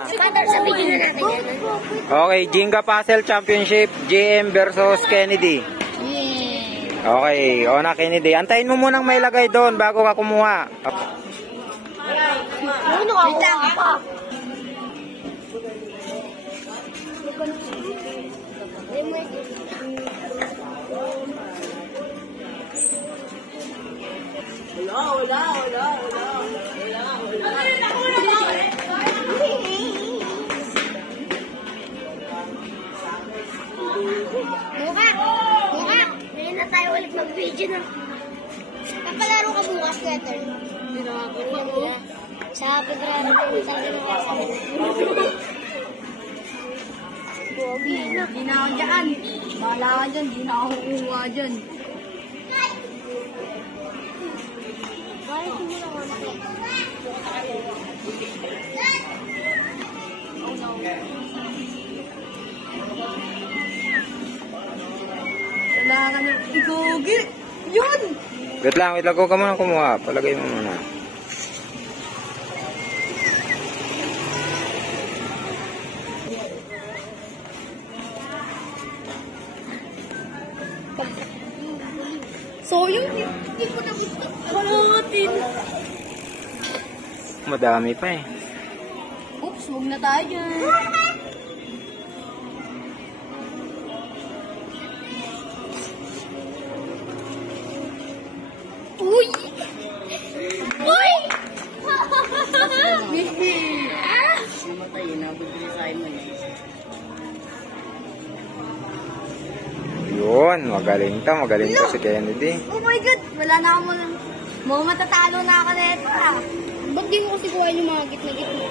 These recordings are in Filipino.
Father, sabihin na natin yan. Okay, Jenga Puzzle Championship, JM versus Kennedy. Okay, o na Kennedy. Antayin mo munang may lagay doon bago ka kumuha. Ano ka pa? Wala. Mukha. Ngayon na tayo ulit mag-video na. Kapalaro ka bukas, Keter. Sa Pedrano ko tayo ginawa sa akin. Di na ako dyan. Bahala ka dyan. Di na ako kukuha dyan. Kailangan na igugi. Yun! Wait lang. Huwag ka muna kumuha. Palagay mo muna. So, yung hindi ko na gusto. Kalahatin. Madami pa eh. Oops, huwag na tayo dyan. Uy! Uy! Yun, magaling to si Kennedy. Oh my God! Wala na ako mga matatalo na ako na ito. Ba't di mo kasi kuhain yung mga gitna-gitna?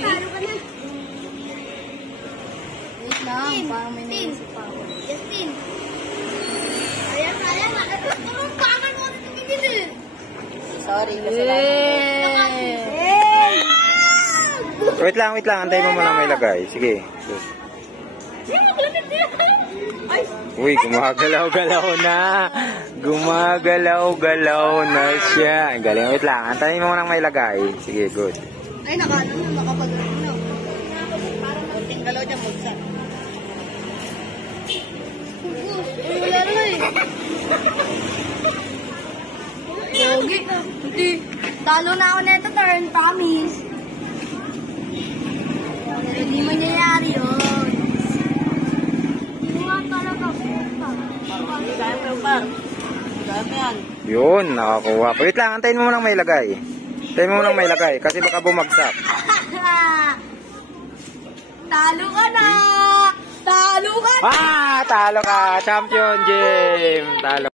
Talo ka na. Wait lang, parang may naisip pa ako. Justin! Ayan. Bakit mo na tumigil? Sorry, Wait lang. Antayin mo muna may lagay. Sige. Uy, gumagalaw-galaw na. Gumagalaw-galaw na siya. Ang galing. Wait lang. Antayin mo muna may lagay. Sige, good. Ay, nakapag-ano na. Parang kunting galaw dyan, magsa. Wala na eh. Pogi. Talo na ako neto, turn. Promise. Pero hindi mangyayari yun. Hindi nga talaga. Yun, nakakuha. Wait lang. Antayin mo muna may lagay. Kasi baka bumagsak. Talo ka na! Talo ka! Champion, Jim! Talo.